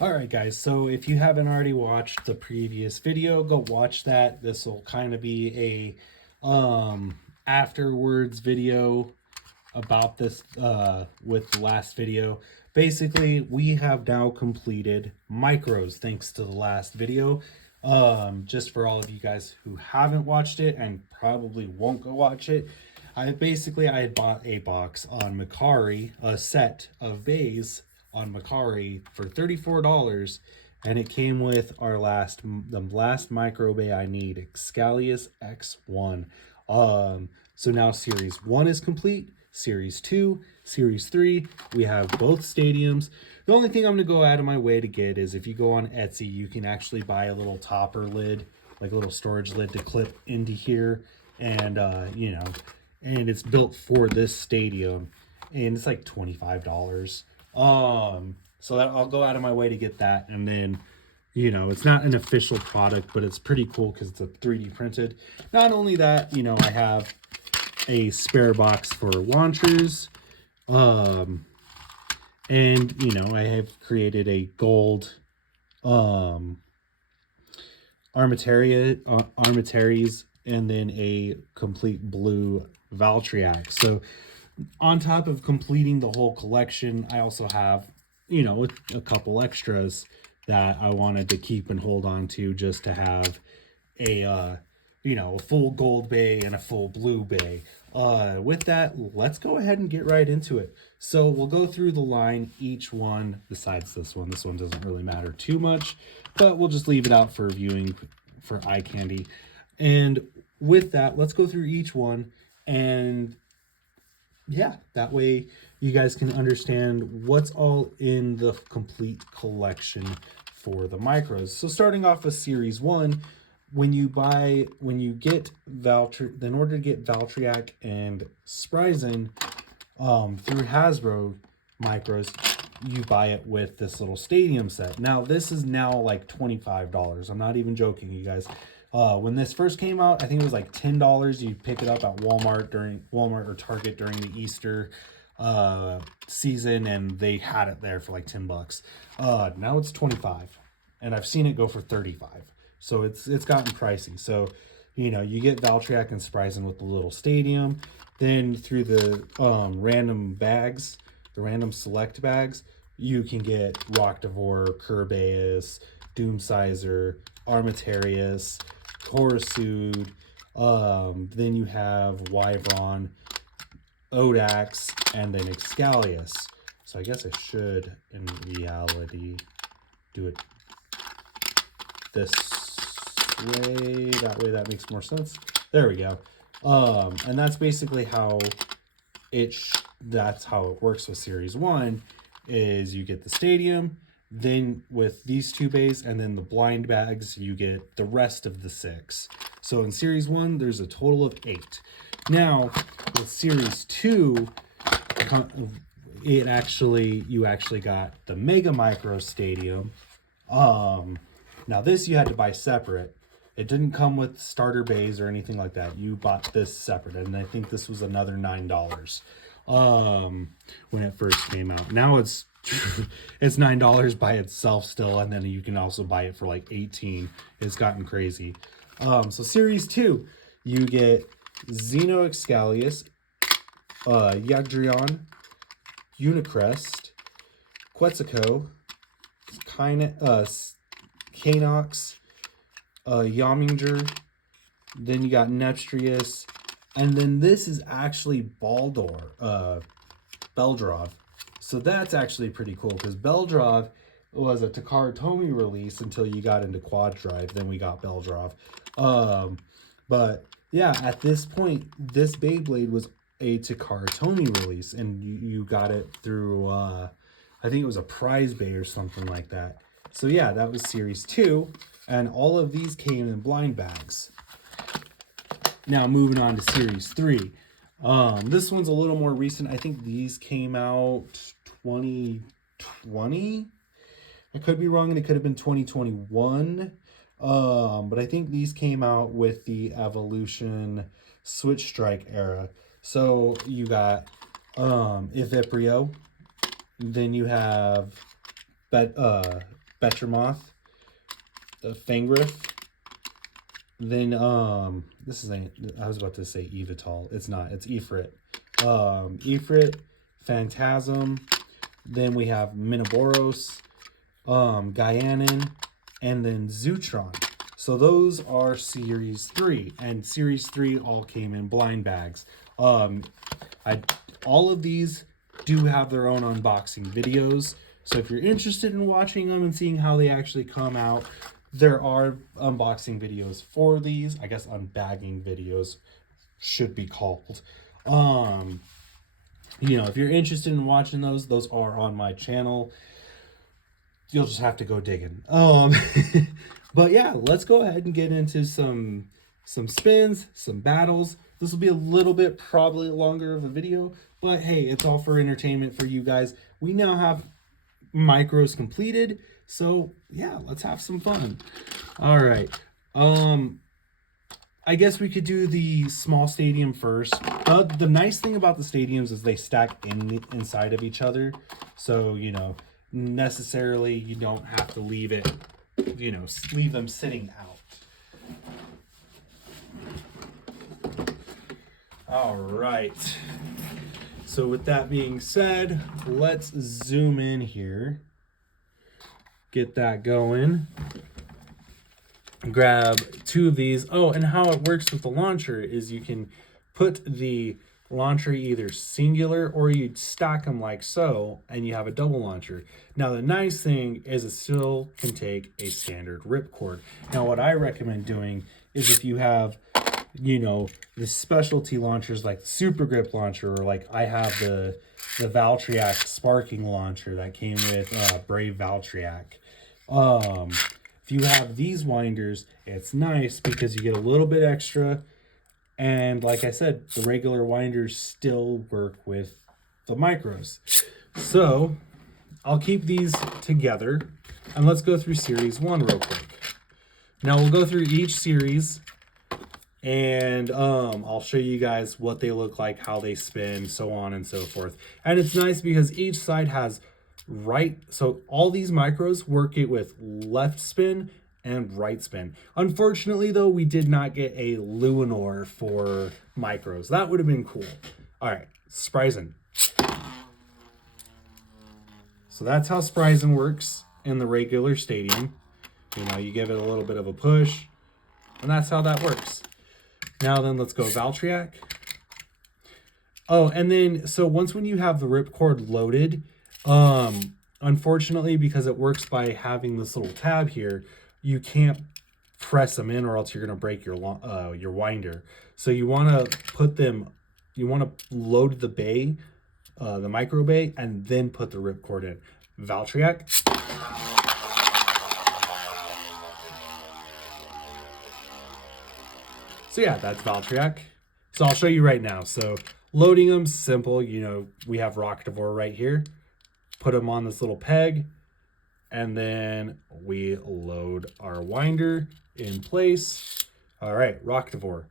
All right, guys, so if you haven't already watched the previous video, go watch that. This will kind of be a afterwards video about this with the last video. Basically, we have now completed micros thanks to the last video. Just for all of you guys who haven't watched it and probably won't go watch it, I had bought a box on Macari, a set of bays on Macari for $34, and it came with the last micro bay I need, Excalius X1. So now Series 1 is complete, Series 2, Series 3, we have both stadiums. The only thing I'm going to go out of my way to get is if you go on Etsy, you can actually buy a little topper lid, like a little storage lid to clip into here, and and it's built for this stadium, and it's like $25. So that I'll go out of my way to get that, and then it's not an official product, but it's pretty cool because it's a 3D printed. Not only that, I have a spare box for launchers, and I have created a gold armataries, and then a complete blue Valtryek. So on top of completing the whole collection, I also have, a couple extras that I wanted to keep and hold on to, just to have a full gold bay and a full blue bay. With that, let's go ahead and get right into it. So we'll go through the line, each one, besides this one. This one doesn't really matter too much, but we'll just leave it out for viewing for eye candy. And with that, let's go through each one, and yeah, that way you guys can understand what's all in the complete collection for the micros. So starting off with Series 1, in order to get Valtryek and Spryzen through Hasbro micros, you buy it with this little stadium set. Now this is now like $25. I'm not even joking, you guys. When this first came out, I think it was like $10. You pick it up at Walmart or Target during the Easter season, and they had it there for like $10. Now it's 25, and I've seen it go for 35. So it's gotten pricey. So you get Valtryek and Spryzen with the little stadium. Then through the random bags, the random select bags, you can get Rockdivore, Kerbeus, Doomsizer, Armatarius, Torsude, then you have Wyvron, Odax, and then Excalius. So I guess I should, in reality, do it this way. That makes more sense. There we go. And that's basically how that's how it works with Series 1, is you get the stadium, then with these two bays, and then the blind bags, you get the rest of the 6. So in Series 1, there's a total of 8. Now, with Series 2, you actually got the Mega Micro Stadium. Now this you had to buy separate. It didn't come with starter bays or anything like that. You bought this separate, and I think this was another $9 when it first came out. Now it's $9 by itself still, and then you can also buy it for like $18. It's gotten crazy. So Series 2, you get Xeno Excalius, Yagdrion, Unicrest, Quetzalcoatl, Canox, Yominger, then you got Nepstrius, and then this is actually Beldrov. So that's actually pretty cool, because Beldrov was a Takara Tomy release until you got into Quad Drive. Then we got Beldrov. But yeah, at this point, this Beyblade was a Takara Tomy release, and you got it through, I think it was a prize bay or something like that. So yeah, that was Series 2, and all of these came in blind bags. Now moving on to Series 3. This one's a little more recent. I think these came out 2020. I could be wrong, and it could have been 2021. But I think these came out with the Evolution Switch Strike era. So you got Eviprio, then you have Betchermoth, the Fangriff. Then this is I was about to say Evital. It's not. It's Ifrit. Ifrit, Phantasm. Then we have Minoboros, Gaianin, and then Zootron. So those are Series 3, and Series 3 all came in blind bags. All of these do have their own unboxing videos. So if you're interested in watching them and seeing how they actually come out, there are unboxing videos for these. I guess unbagging videos should be called. You know, if you're interested in watching those are on my channel. You'll just have to go digging. But yeah, let's go ahead and get into some spins, some battles. This will be a little bit probably longer of a video, but hey, it's all for entertainment for you guys. We now have micros completed, so yeah, let's have some fun. All right. I guess we could do the small stadium first. The nice thing about the stadiums is they stack inside of each other. So, you know, necessarily you don't have to leave it, you know, leave them sitting out. All right. So with that being said, let's zoom in here. Get that going. Grab 2 of these. Oh, and how it works with the launcher is you can put the launcher either singular or you'd stack them like so, and you have a double launcher. Now, the nice thing is it still can take a standard ripcord. Now, what I recommend doing is if you have, you know, the specialty launchers like the Super Grip launcher, or like I have the Valtryek sparking launcher that came with Brave Valtryek. If you have these winders, it's nice because you get a little bit extra. And like I said, the regular winders still work with the micros. So I'll keep these together and let's go through series 1 real quick. Now we'll go through each series and I'll show you guys what they look like, how they spin, so on and so forth. And it's nice because each side has so all these micros work it with left spin and right spin. Unfortunately though, we did not get a Luinor for micros. That would have been cool. All right, Spryzen. So that's how Spryzen works in the regular stadium. You know, you give it a little bit of a push, and that's how that works. Now then, let's go Valtryek. Oh, and then, so once when you have the ripcord loaded, unfortunately, because it works by having this little tab here, you can't press them in or else you're going to break your winder. So you want to put them, you want to load the bay, the micro bay, and then put the ripcord in. Valtryek. So yeah, that's Valtryek. So I'll show you right now. So loading them, simple. You know, we have Rocktavor right here. Put them on this little peg. And then we load our winder in place. All right, Rocktavor.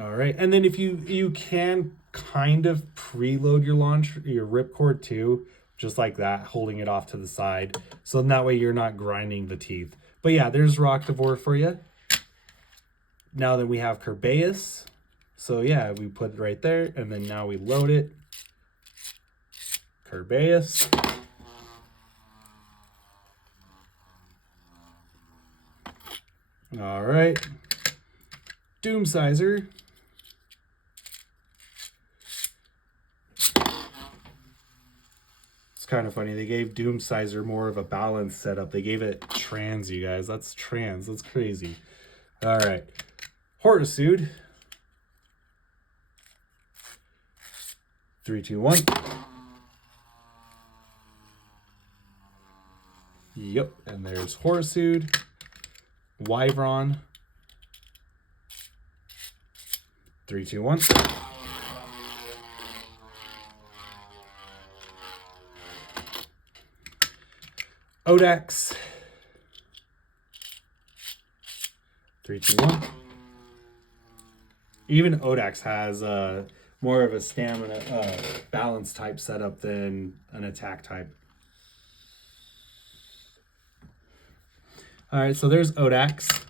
All right, and then if you can kind of preload your ripcord too, just like that, holding it off to the side. So that way you're not grinding the teeth. But yeah, there's Rocktavor for you. Now then we have Kerbeus. So yeah, we put it right there, and then now we load it. Kerbeus. All right. Doomsizer. It's kind of funny. They gave Doomsizer more of a balanced setup. They gave it trans, you guys. That's trans. That's crazy. All right. Hortisude. 3, 2, 1. Yep, and there's Hortisude, Wyvron. 3, 2, 1. Odax. 3, 2, 1. Even Odax has more of a stamina defense type setup than an attack type. All right, so there's Odax.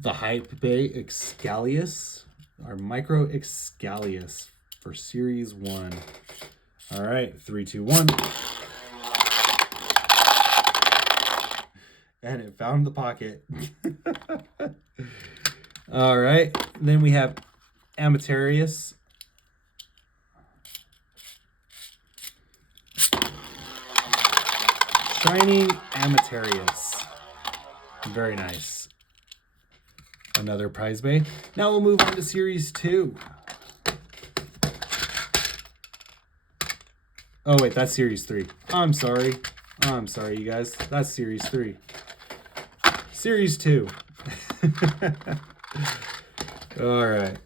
The Hype Bay Excalius, our Micro Excalius for Series 1. All right, 3, 2, 1. And it found the pocket. All right, then we have Amatarius. Shining Amatarius. Very nice. Another prize bay. Now we'll move on to Series 2. Oh, wait, that's Series 3. I'm sorry, you guys. That's Series 3. Series 2. All right.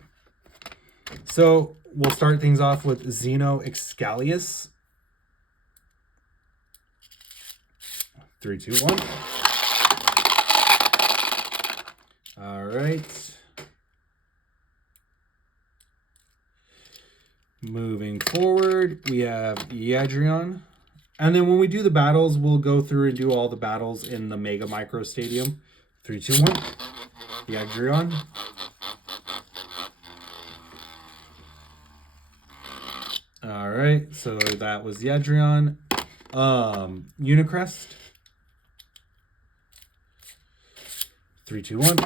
So we'll start things off with Xeno Excalius. 3, 2, 1. All right. Moving forward, we have Yadrion. And then when we do the battles, we'll go through and do all the battles in the Mega Micro Stadium. 3, 2, 1. Yadrion. All right, so that was Yadrion. Unicrest. 3, 2, 1.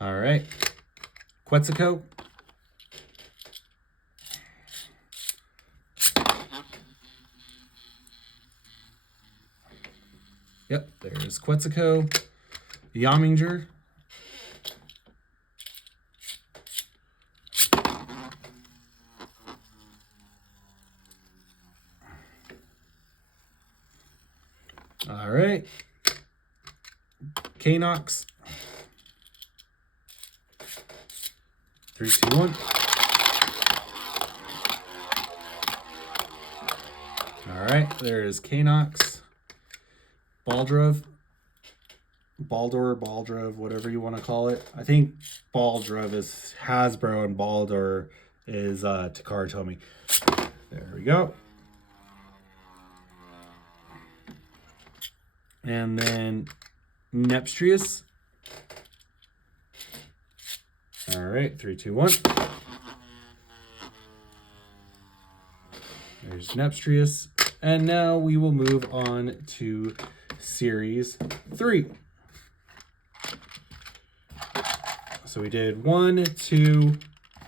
All right. Quetzalcoatl. Yep, there's Quetzalcoatl. Yaminger. All right. Kanox. 3, 2, 1. All right, there's Kanox. Baldrov. Baldrov, whatever you want to call it. I think Baldrov is Hasbro and Baldur is Takara Tomy. There we go. And then Nepstrius. All right, 3, 2, 1. There's Nepstrius. And now we will move on to Series 3. So we did 1, 2,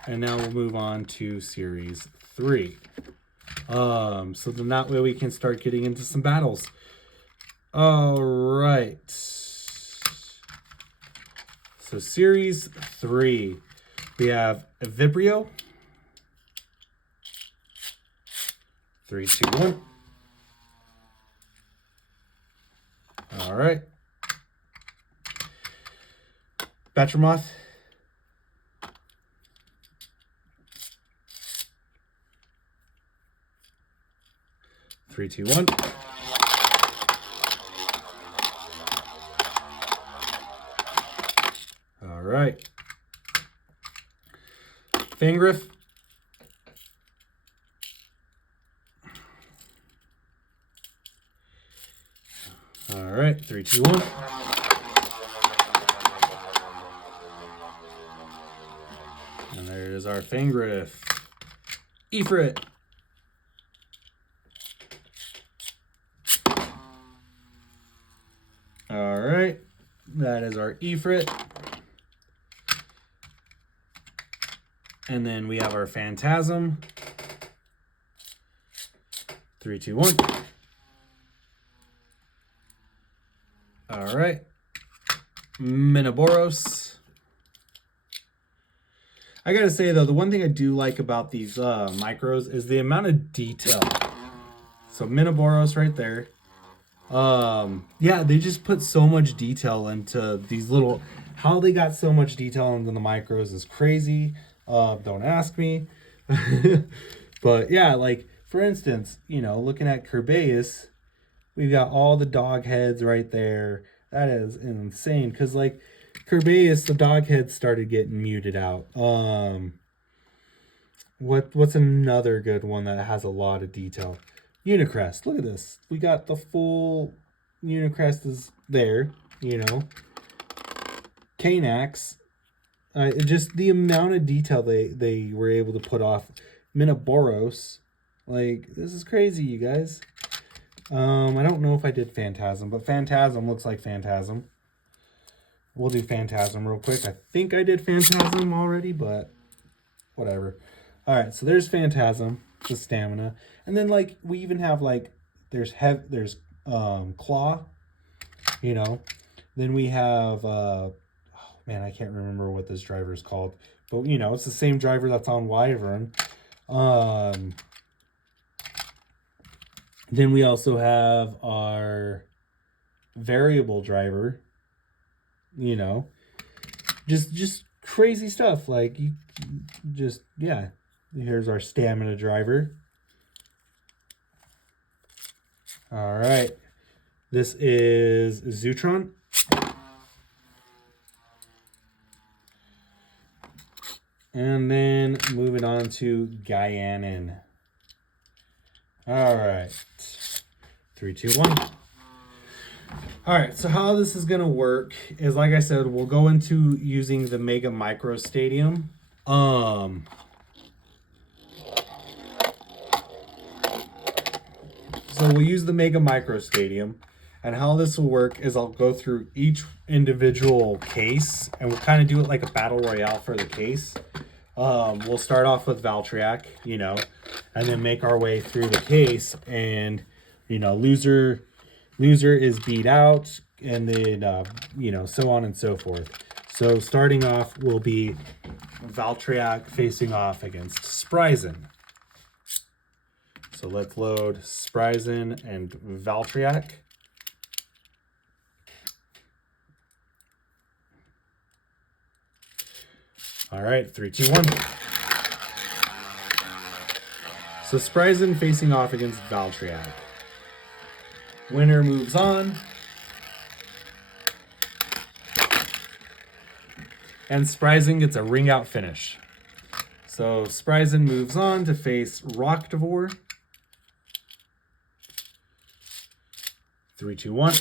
and now we'll move on to Series 3. So then that way we can start getting into some battles. All right. So Series 3, we have Vibrio. 3, 2, 1. All right. Batromoth. 3, 2, 1. All right. Fangriff. All right, 3, 2, 1. And there is our Fangriff. Ifrit. All right, that is our Ifrit. And then we have our Phantasm. 3, 2, 1. All right. Minoboros. I gotta say though, the one thing I do like about these micros is the amount of detail. So Minoboros right there. Yeah, they just put so much detail into these little. How they got so much detail into the micros is crazy. Don't ask me. But yeah, like for instance, you know, looking at Kerbeus, We've got all the dog heads right there. That is insane. Because, like, Kerbeus, the dog heads started getting muted out. What's another good one that has a lot of detail? Unicrest. Look at this. We got the full Unicrest is there, you know. Canax. Just the amount of detail they were able to put off. Minoboros. Like, this is crazy, you guys. I don't know if I did Phantasm, but Phantasm looks like Phantasm. We'll do Phantasm real quick. I think I did Phantasm already, but whatever. All right, so there's Phantasm, the stamina. And then, like, we even have, like, there's Claw, you know. Then we have, oh, man, I can't remember what this driver is called. But, you know, it's the same driver that's on Wyvern. Then we also have our variable driver, you know. Just crazy stuff. Like, you just, yeah. Here's our stamina driver. All right. This is Zutron. And then moving on to Gaianin. All right. 3, 2, 1. All right, so how this is going to work is, like I said, we'll go into using the Mega Micro Stadium. So we'll use the Mega Micro Stadium. And how this will work is I'll go through each individual case, and we'll kind of do it like a battle royale for the case. We'll start off with Valtryek, you know, and then make our way through the case, and, you know, loser is beat out, and then, you know, so on and so forth. So starting off will be Valtryek facing off against Spryzen. So let's load Spryzen and Valtryek. All right, 3, 2, 1. So Spryzen facing off against Valtryek. Winner moves on. And Spryzen gets a ring out finish. So Spryzen moves on to face Rockdivore. 3, 2, 1.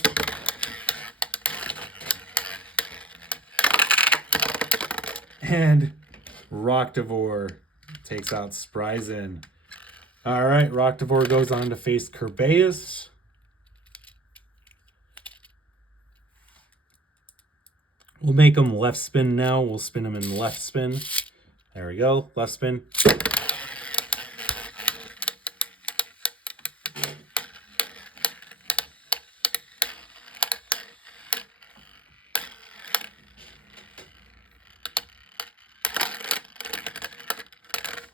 And Rockdivore takes out Spryzen. All right, Rockdivore goes on to face Kerbeus. We'll make him left spin now. We'll spin him in left spin. There we go, left spin.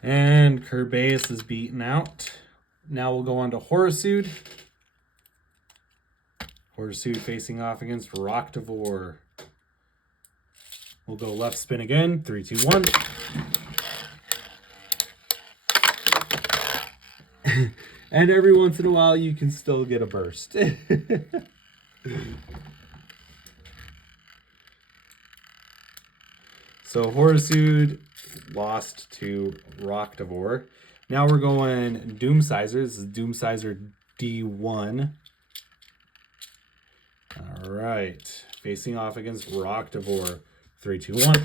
And Kerbeus is beaten out. Now we'll go on to Horisude. Horisude facing off against Rockdivore. We'll go left spin again. 3, 2, 1. And every once in a while, you can still get a burst. So Horisude lost to Rockdivore. Now we're going Doomsizer. This is Doomsizer D1. All right. Facing off against Rockdivore. 3, 2, 1.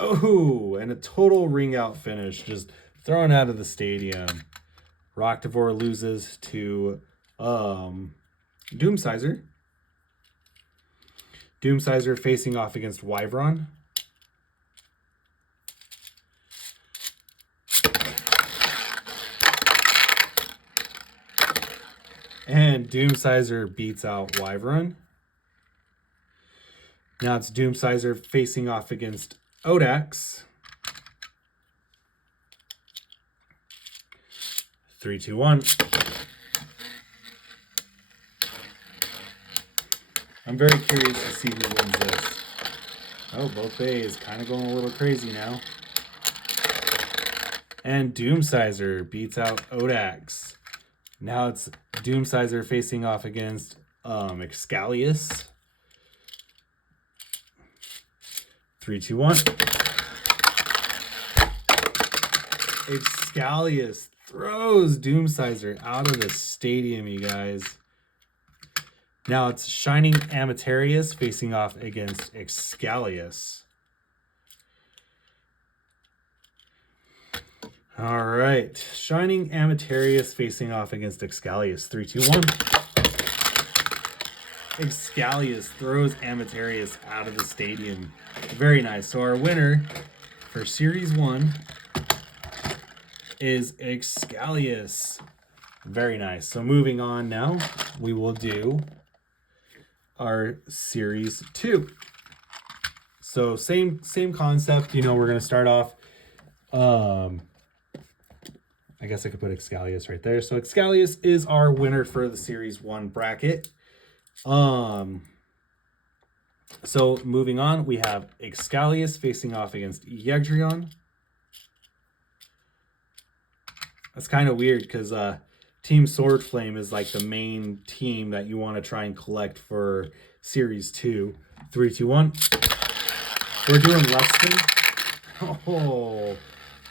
Oh, and a total ring out finish. Just thrown out of the stadium. Rockdivore loses to Doomsizer. Doomsizer facing off against Wyvern. And Doomsizer beats out Wyvern. Now it's Doomsizer facing off against Odax. 3, 2, 1. I'm very curious to see who wins this. Oh, both bays kind of going a little crazy now. And Doomsizer beats out Odax. Now it's Doomsizer facing off against Excalius. 3, 2, 1. Excalius throws Doomsizer out of the stadium, you guys. Now it's Shining Amateraus facing off against Excalius. All right, Shining Amateraus facing off against Excalius. 3, 2, 1. Excalius throws Amateraus out of the stadium. Very nice. So our winner for Series 1 is Excalius. Very nice. So moving on now, we will do our Series 2. So same concept. You know, we're going to start off... I guess I could put Excalius right there. So Excalius is our winner for the Series 1 bracket. So moving on, we have Excalius facing off against Yegdrion. That's kind of weird because Team Swordflame is like the main team that you want to try and collect for Series 2. 3, 2, 1. We're doing left spin. Oh,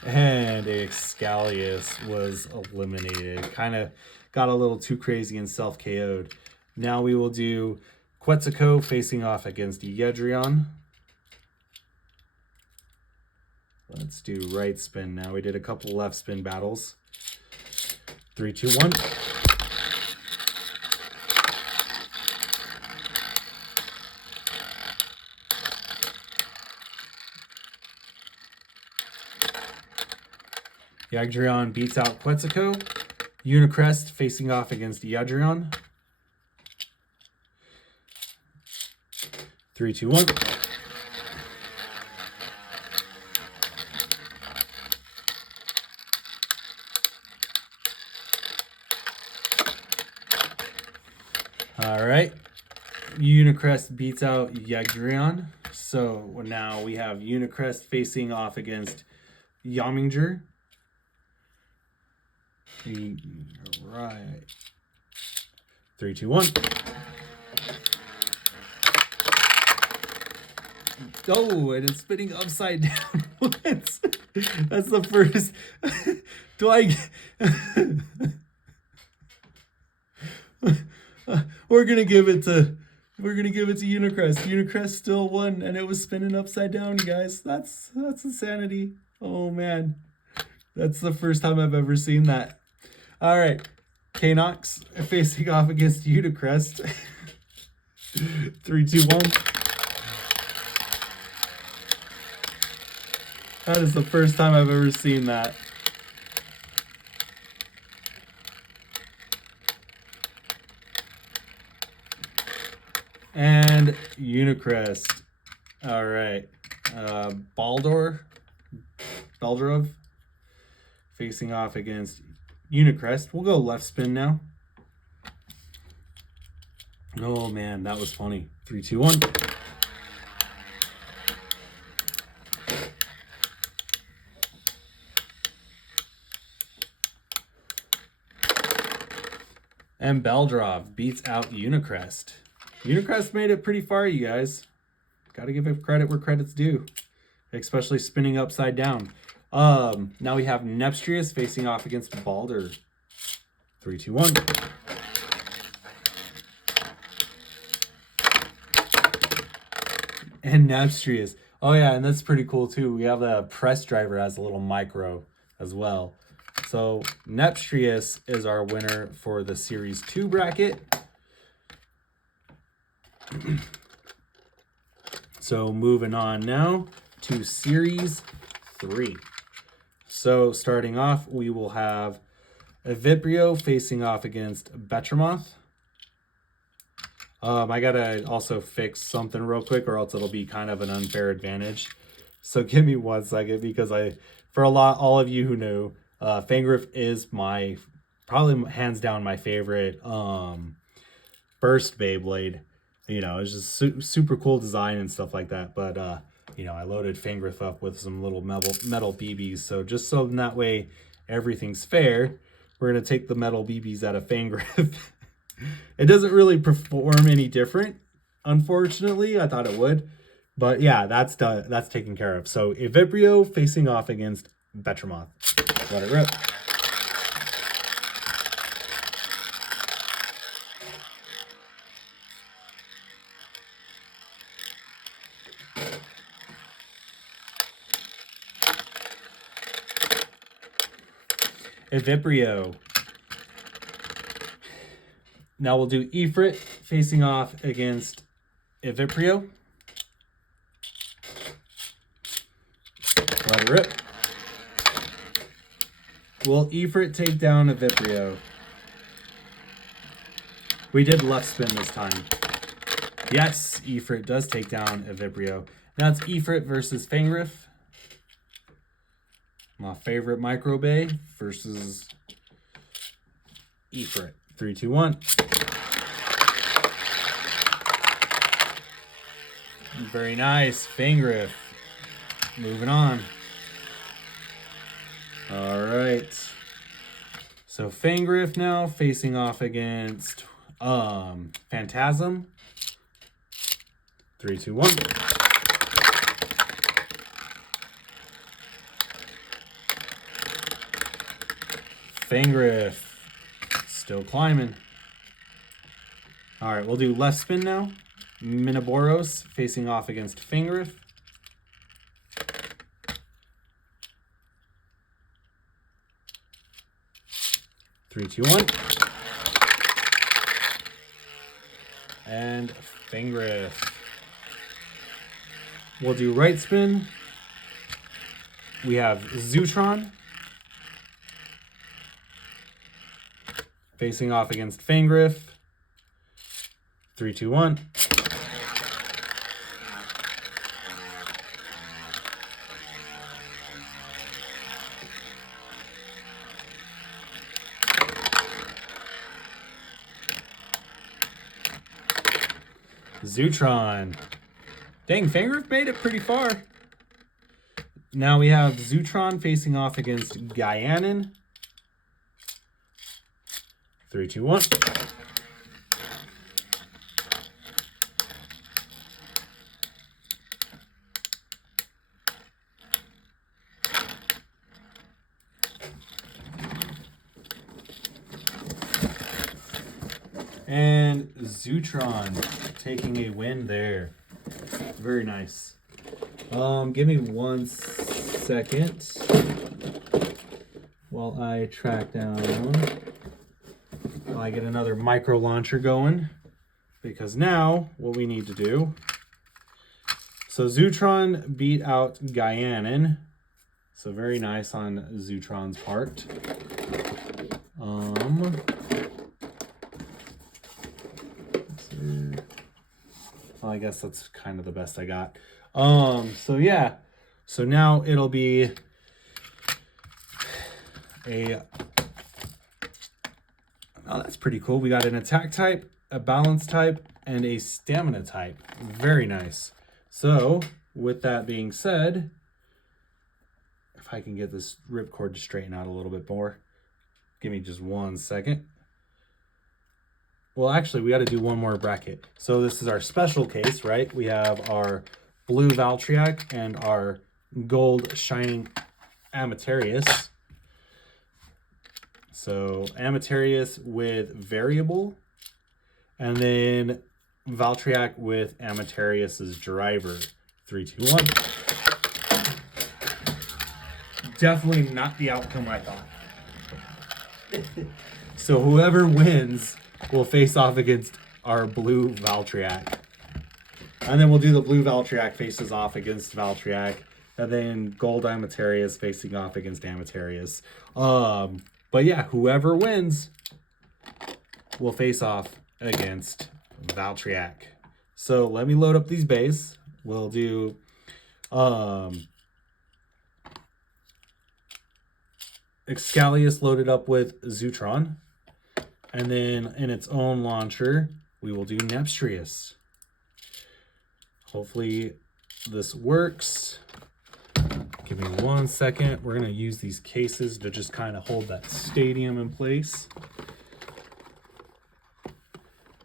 and Excalius was eliminated. Kind of got a little too crazy and self-KO'd. Now we will do Quetzalcoatl facing off against Yedrion. Let's do right spin now. We did a couple left spin battles. 3, 2, 1. Yagdrion beats out Quetzalcoatl. Unicrest facing off against Yagdrion. 3, 2, 1. All right. Unicrest beats out Yagdrion. So now we have Unicrest facing off against Yominger. All right. 3, 2, 1. Oh, and it's spinning upside down. That's the first. Do I? We're gonna give it to Unicrest. Unicrest still won, and it was spinning upside down, you guys. That's insanity. Oh man, that's the first time I've ever seen that. All right, Kanox facing off against Unicrest. 3, 2, 1. That is the first time I've ever seen that. And Unicrest. All right. Baldorov facing off against Unicrest. We'll go left spin now. Oh man, that was funny. 3, 2, 1. And Beldrov beats out Unicrest. Unicrest made it pretty far, you guys. Got to give it credit where credit's due, especially spinning upside down. Now we have Nepstrius facing off against Baldur. 3, 2, 1. And Nepstrius. Oh yeah, and that's pretty cool too. We have the press driver as a little micro as well. So Nepstrius is our winner for the Series 2 bracket. So moving on now to Series 3. So starting off, we will have Vibrio facing off against Betramoth. I gotta also fix something real quick or else it'll be kind of an unfair advantage. So give me 1 second because all of you who know, Fangriff is probably hands down my favorite burst Beyblade. You know, it's just super cool design and stuff like that. But, you know, I loaded Fangriff up with some little metal BBs. So just so that way everything's fair, we're going to take the metal BBs out of Fangrip. It doesn't really perform any different, unfortunately. I thought it would. But yeah, that's done. That's taken care of. So Eviprio facing off against Betramoth. Let it rip. Eviprio. Now we'll do Ifrit facing off against Eviprio. Let it rip. Will Ifrit take down Eviprio? We did left spin this time. Yes, Ifrit does take down Eviprio. Now it's Ifrit versus Fangrif. My favorite Microbay versus Ifrit. 3, 2, 1. Very nice, Fangrif. Moving on. All right. So Fangrif now facing off against Phantasm. 3, 2, 1. Fangrif still climbing. All right, we'll do left spin now. Minoboros facing off against Fangrif. 3, 2, 1. And Fangrif. We'll do right spin. We have Zootron facing off against Fangrif. 3, 2, 1. Zootron. Dang, Fangrif made it pretty far. Now we have Zootron facing off against Gaianin. 3, 2, 1. And Zootron taking a win there. Very nice. Give me 1 second while I track down. While I get another micro launcher going. Because now what we need to do. So Zootron beat out Gaianin. So very nice on Zootron's part. Well, I guess that's kind of the best I got. So yeah. So now it'll be a... Oh, that's pretty cool. We got an attack type, a balance type, and a stamina type. Very nice. So, with that being said, if I can get this ripcord to straighten out a little bit more. Give me just 1 second. Well, actually, we got to do one more bracket. So this is our special case, right? We have our blue Valtryek and our gold shining Amateraus. So Amateraus with variable, and then Valtryek with Amateraus's driver. 3, 2, 1. Definitely not the outcome I thought. So whoever wins will face off against our blue Valtryek. And then we'll do the blue Valtryek faces off against Valtryek. And then gold Amateraus facing off against Amateraus. But yeah, whoever wins will face off against Valtryek. So let me load up these bays. We'll do Excalius loaded up with Zootron. And then in its own launcher, we will do Nepstrius. Hopefully this works. Give me 1 second. We're going to use these cases to just kind of hold that stadium in place.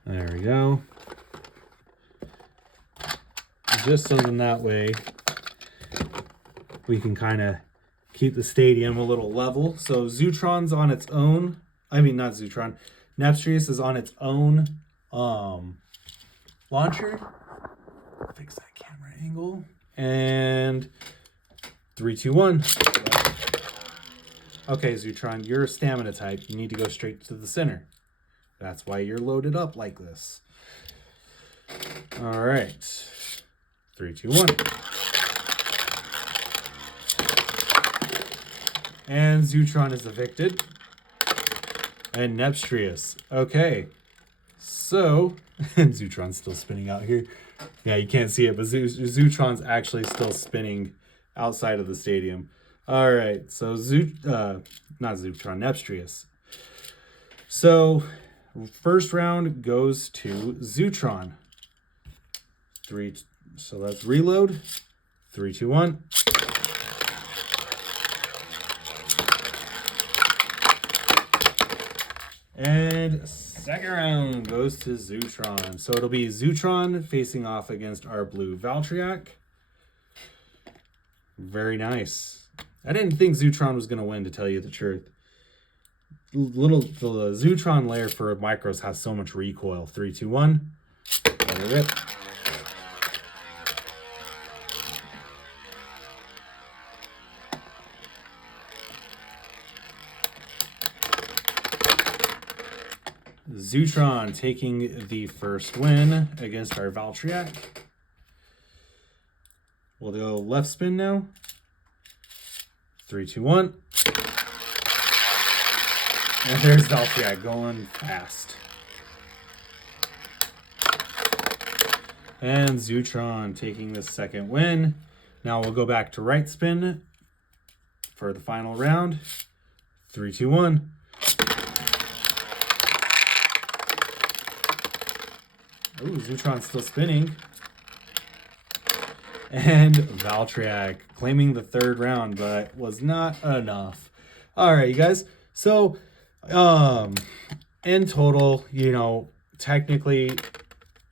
There we go. Just so then that way we can kind of keep the stadium a little level. So Zootron's on its own. I mean, not Zootron. Nepstrius is on its own launcher. Fix that camera angle. And 3, 2, 1. Okay, Zootron, you're a stamina type. You need to go straight to the center. That's why you're loaded up like this. All right. 3, 2, 1. And Zootron is evicted. And Nepstrius. Okay. So, and Zootron's still spinning out here. Yeah, you can't see it, but Zootron's actually still spinning outside of the stadium. All right, so not Zootron, Nepstrius. So, first round goes to Zootron. So let's reload. 3, 2, 1. And second round goes to Zootron. So it'll be Zootron facing off against our blue Valtryek. Very nice. I didn't think Zootron was going to win, to tell you the truth. The Zootron layer for micros has so much recoil. 3, 2, 1. Let it rip. Zootron taking the first win against our Valtryek. We'll go left spin now. 3, 2, 1. And there's Valtryek going fast. And Zootron taking the second win. Now we'll go back to right spin for the final round. 3, 2, 1. Ooh, Zootron's still spinning. And Valtryek claiming the third round, but was not enough. All right, you guys. So, in total, you know, technically,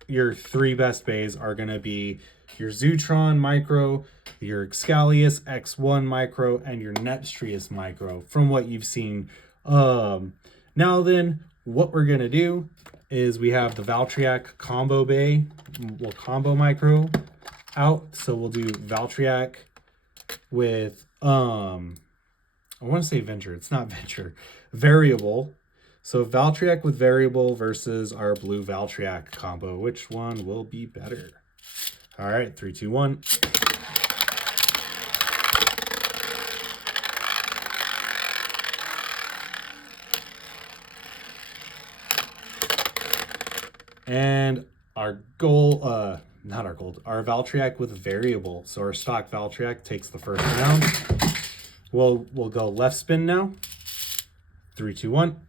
your 3 best bays are going to be your Zootron Micro, your Excalius X1 Micro, and your Nepstrius Micro, from what you've seen. Now then, what we're going to do is we have the Valtryek combo bay, well, combo micro out. So we'll do Valtryek with, I want to say Venture. It's not Venture. Variable. So Valtryek with Variable versus our blue Valtryek combo. Which one will be better? All right, 3, 2, 1. And our goal, not our gold, our Valtryek with Variable. So our stock Valtryek takes the first round. We'll go left spin now. 3, 2, 1.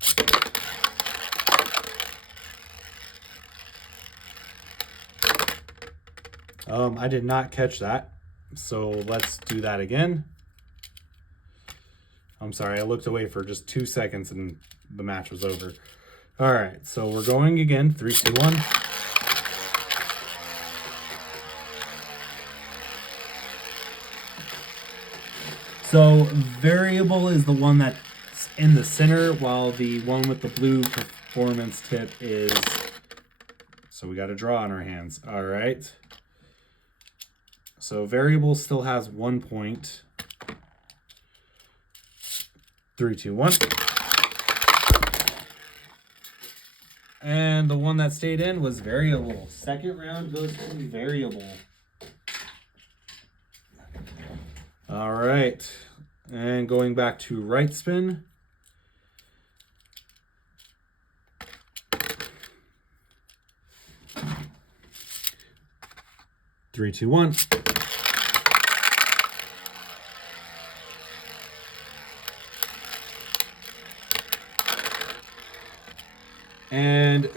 I did not catch that. So let's do that again. I'm sorry, I looked away for just 2 seconds and the match was over. All right, so we're going again. 3, 2, 1. So Variable is the one that's in the center, while the one with the blue performance tip is... So we got a draw on our hands. All right. So Variable still has 1 point. 3, 2, 1. And the one that stayed in was Variable. Second round goes to Variable. All right. And going back to right spin. Three, two, one. And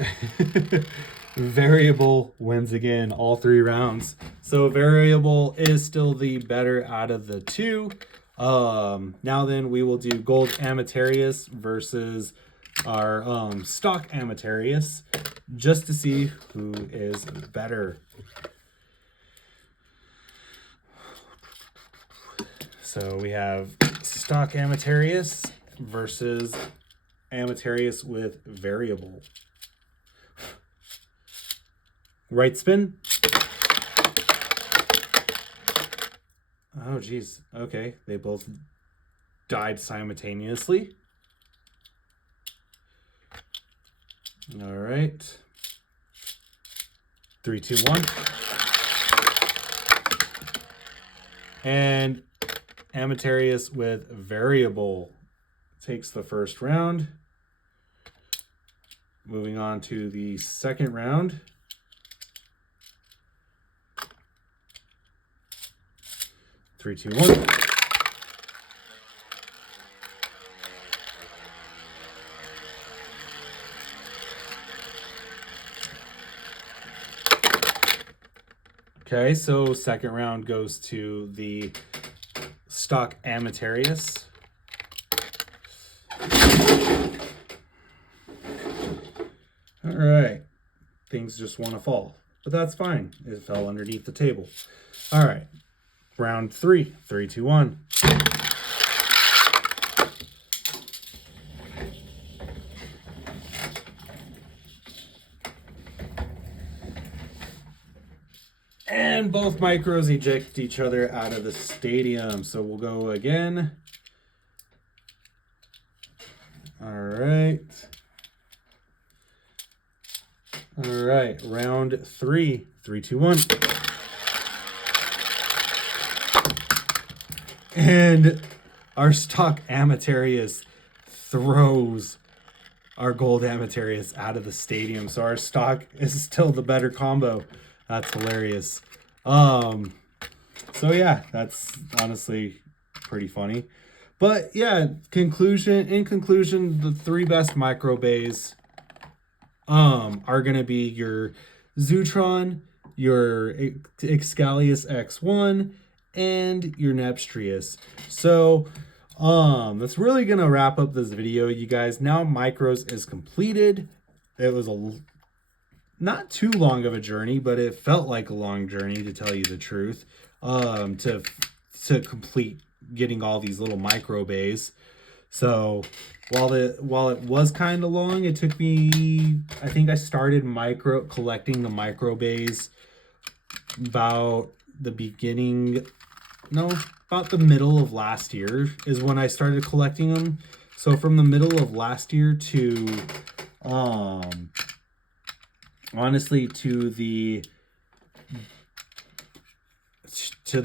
Variable wins again all 3 rounds. So variable is still the better out of the 2. Now then we will do gold Amateraus versus our stock Amateraus, just to see who is better. So we have stock Amateraus versus Amateraus with variable. Right spin. Oh, geez. Okay, they both died simultaneously. All right. 3, 2, 1. And Amateraus with variable takes the first round. Moving on to the second round. 3, 2, 1. Okay, so second round goes to the stock Amateraus. All right, things just want to fall, but that's fine. It fell underneath the table. All right, round 3, 3, 2, 1. And both micros eject each other out of the stadium. So we'll go again. All right. All right, round 3, 3, 2, 1. And our stock Amateraus throws our gold Amateraus out of the stadium. So our stock is still the better combo. That's hilarious. So yeah, that's honestly pretty funny. But yeah, in conclusion, the 3 best micro bays are gonna be your Zutron, your Excalius X1, and your Nepstrius. So that's really gonna wrap up this video, you guys. Now micros is completed. It was not too long of a journey, but it felt like a long journey, to tell you the truth, to complete getting all these little micro bays. So while it was kind of long, it took me, I think I started collecting the micro bays about the middle of last year is when I started collecting them. So from the middle of last year to honestly to the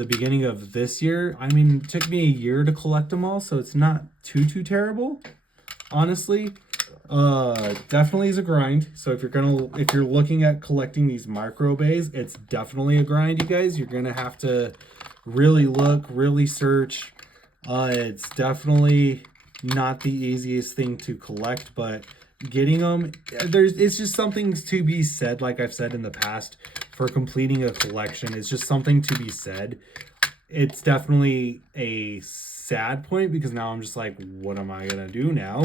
beginning of this year, I mean, it took me a year to collect them all, so it's not too terrible, honestly. Definitely is a grind. So if you're looking at collecting these micro bays, it's definitely a grind, you guys. You're gonna have to really look, really search. It's definitely not the easiest thing to collect, but getting them, it's just something to be said, like I've said in the past, for completing a collection. It's just something to be said. It's definitely a sad point, because now I'm just like, what am I gonna do now?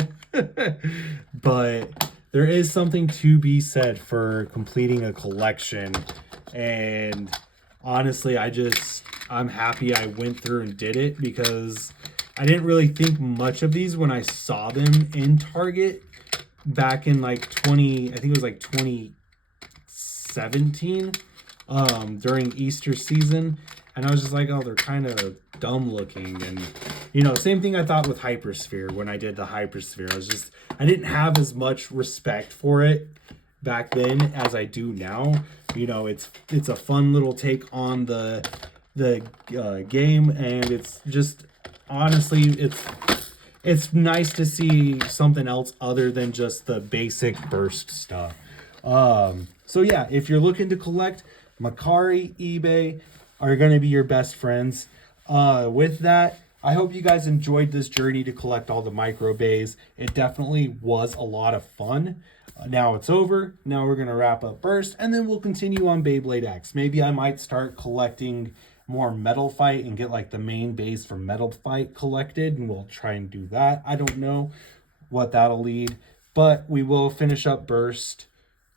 But there is something to be said for completing a collection, and honestly, I'm happy I went through and did it, because I didn't really think much of these when I saw them in Target back in like I think it was like 2017, during Easter season. And I was just like, oh, they're kind of dumb looking. And, same thing I thought with Hypersphere when I did the Hypersphere. I didn't have as much respect for it back then as I do now. It's a fun little take on the game, and it's just, honestly, it's nice to see something else other than just the basic burst stuff. So yeah, if you're looking to collect, Macari, eBay are going to be your best friends. With that, I hope you guys enjoyed this journey to collect all the micro bays. It definitely was a lot of fun. Now it's over. Now we're going to wrap up Burst, and then we'll continue on Beyblade X. Maybe I might start collecting more Metal Fight and get like the main base for Metal Fight collected, and we'll try and do that. I don't know what that'll lead, but we will finish up Burst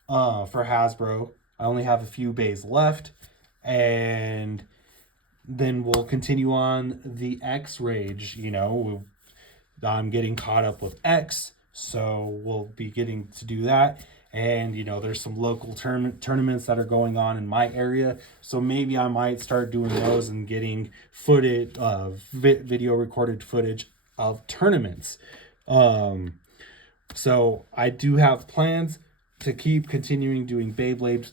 for Hasbro. I only have a few bays left, and then we'll continue on the X Rage. You know, I'm getting caught up with X, so we'll be getting to do that. And, you know, there's some local tournaments that are going on in my area, so maybe I might start doing those and getting footage, video recorded footage of tournaments. So I do have plans to keep continuing doing Beyblade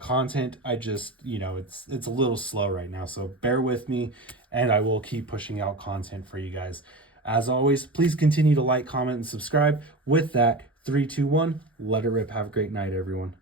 content. I just, you know, it's a little slow right now, so bear with me, and I will keep pushing out content for you guys. As always, please continue to like, comment, and subscribe. With that, 3, 2, 1, let it rip. Have a great night, everyone.